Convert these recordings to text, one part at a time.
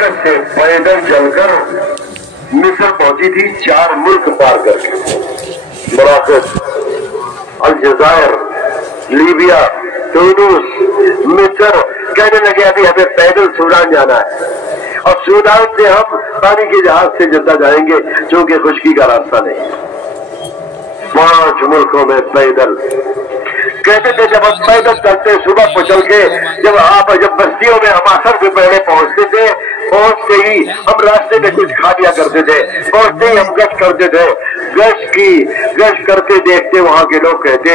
मराकश से पैदल चलकर मिस्र पहुंची थी, 4 मुल्क पार करके। मराकश, अलजायर, लीबिया, टूनिस, मिस्र। कहने लगे अभी हमें पैदल सूडान जाना है, और सूडान से हम पानी के जहाज से जद्दा जाएंगे, क्योंकि खुशकी का रास्ता नहीं। 5 मुल्कों में पैदल। कहते थे जब हम पैदल चलते सुबह को चल के, जब बस्तियों में हम असर से पहले पहुंचते थे, पहुंचते ही हम रास्ते में कुछ खा लिया करते थे, पहुंचते ही हम गश्त करते थे। गश्त करते देखते वहां के लोग कहते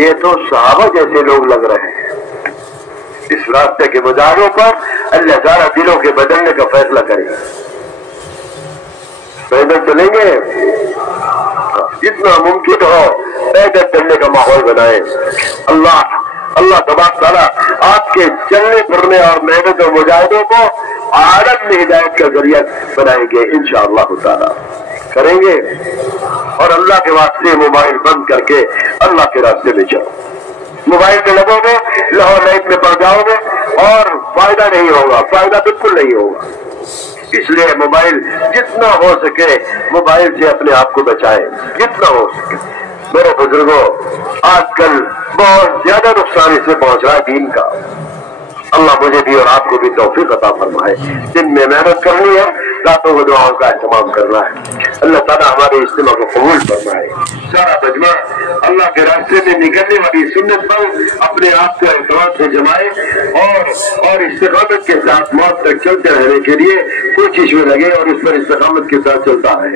ये तो सहाबा जैसे लोग लग रहे हैं। इस रास्ते के मुजाहिरों पर अल्लाह ताला दिलों के बदलने का फैसला करेगा। पैदल चलेंगे, जितना मुमकिन हो पैदल चलने का माहौल बनाए। अल्लाह तबारक तआला आपके चलने फिरने और मेहनत और मुजाहिदों को आलम में हिदायत का जरिया बनाएंगे इंशाअल्लाह ताला। करेंगे और अल्लाह के वास्ते मोबाइल बंद करके अल्लाह के रास्ते में चलो। मोबाइल पे लगोगे, लाहौर लाइफ में पड़ जाओगे और फायदा नहीं होगा, फायदा बिल्कुल नहीं होगा। इसलिए मोबाइल जितना हो सके मोबाइल से अपने आप को बचाएं, जितना हो सके। मेरे बुजुर्गों, आजकल बहुत ज्यादा नुकसान इससे पहुंच रहा है दीन का। अल्लाह मुझे भी और आपको भी तौफीक अता फरमाए। दिन में मेहनत करनी है, रातों को दुआओं का एहतमाम करना है। अल्लाह ताला हमारे इज्तिमा को कबूल फरमाए। सारा मजमा अल्लाह के रास्ते में निकलने वाली सुन्नत पर अपने आप को एहतमाम से जमाए और इस्तिकामत के साथ मौत तक चलते रहने के लिए कोशिश में लगे और इस पर इस्तिकामत के साथ चलता है।